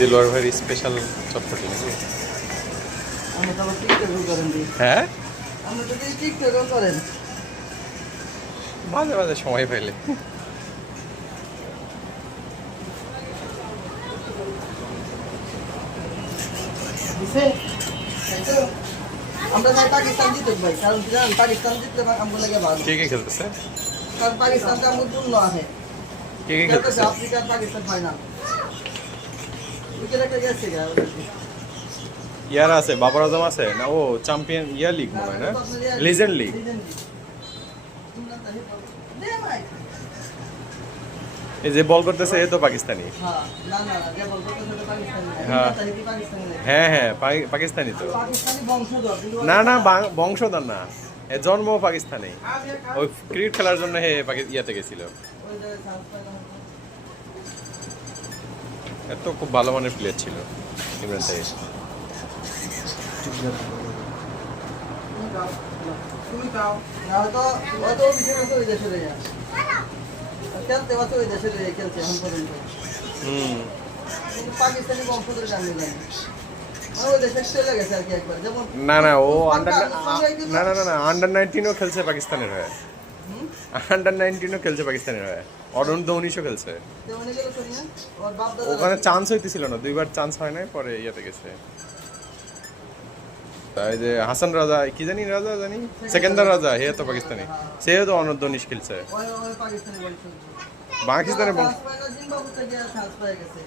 দিলওয়ার ভাইয়ের স্পেশাল চটপটি নাকি? আমরা তো আবার টিকটকও করেন দি। হ্যাঁ, আমরা তো টিকটকও করেন। মাঝে মাঝে সময় পাইলে। দিছে? তাইতো? আমরা চাই পাকিস্তান জিতুক ভাই, কারণ কি জানেন, পাকিস্তান জিতলে আমগো লাগে ভালো। কে কে খেলতেছে? কারণ পাকিস্তানটা আমগো পূর্ণ আছে। কে কে খেলতেছে খেলতেছে? আফ্রিকা আর পাকিস্তান ফাইনাল। উইকেট একটা গেছে গা। ইয়ারা আছে, বাবর আজম আছে না? ও চ্যাম্পিয়ন ইয়া লিগ মনে হয় না, লিজেন্ড লিগ। এই যে বল করতেছে এ তো পাকিস্তানি। হ্যাঁ, না না না, যে বল করতেছে তো পাকিস্তানি না। হ্যাঁ। এটা কি পাকিস্তানি না? হ্যাঁ হ্যাঁ, পাকিস্তানি তো। পাকিস্তানি বংশধর কিন্তু না না, বংশধর না, এ জন্ম পাকিস্তানি। ওই ক্রিকেট খেলার জন্য হে ইয়াতে গেছিল। ওই যে চান্স পাইলাম। এত খুব ভালো মানের প্লেয়ার ছিল ইমরান তাহির। তুমি দাও। না হয়তো হয়তো বিশেষ করে ওই দেশে রয়ে যায়। খেলতে হয়তো ওই দেশে রয়ে খেলছে এখন পর্যন্ত। কিন্তু পাকিস্তানি বংশধর জানি না। ওই দেশে চলে গেছে আর কি একবার। যেমন না না, ও আন্ডার না না না না, আন্ডার 19ও খেলছে পাকিস্তানের হয়ে। আন্ডার 19ও খেলছে পাকিস্তানের হয়ে। অনূর্ধ্ব 19ও খেলছে। তেমনি গেল তো না? ওর বাপ দাদা ওখানে চান্স হইতেছিল না, দুইবার চান্স হয় নাই, পরে ইয়াতে গেছে। তাই যে হাসান রাজা, কি জানি রাজা জানি, সেকেন্দার রাজা, হে তো পাকিস্তানি, সেও তো অনূর্ধ্ব 19 খেলছে। ওই পাকিস্তানি বংশধর। পাকিস্তানের চান্স পায় না, জিম্বাবুয়ে থেকে চান্স পেয়ে গেছে।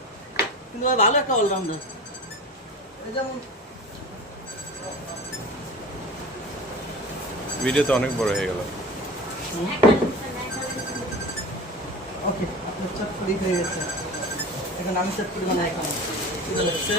কিন্তু ভাই ভালো একটা অলরাউন্ডার। এই যেমন ভিডিও তো অনেক বড় হয়ে গেল। ওকে, আপনার চটপটি হয়ে গেছে। এখন আমি চটপটি বানাই খাবো। কি বলেছে?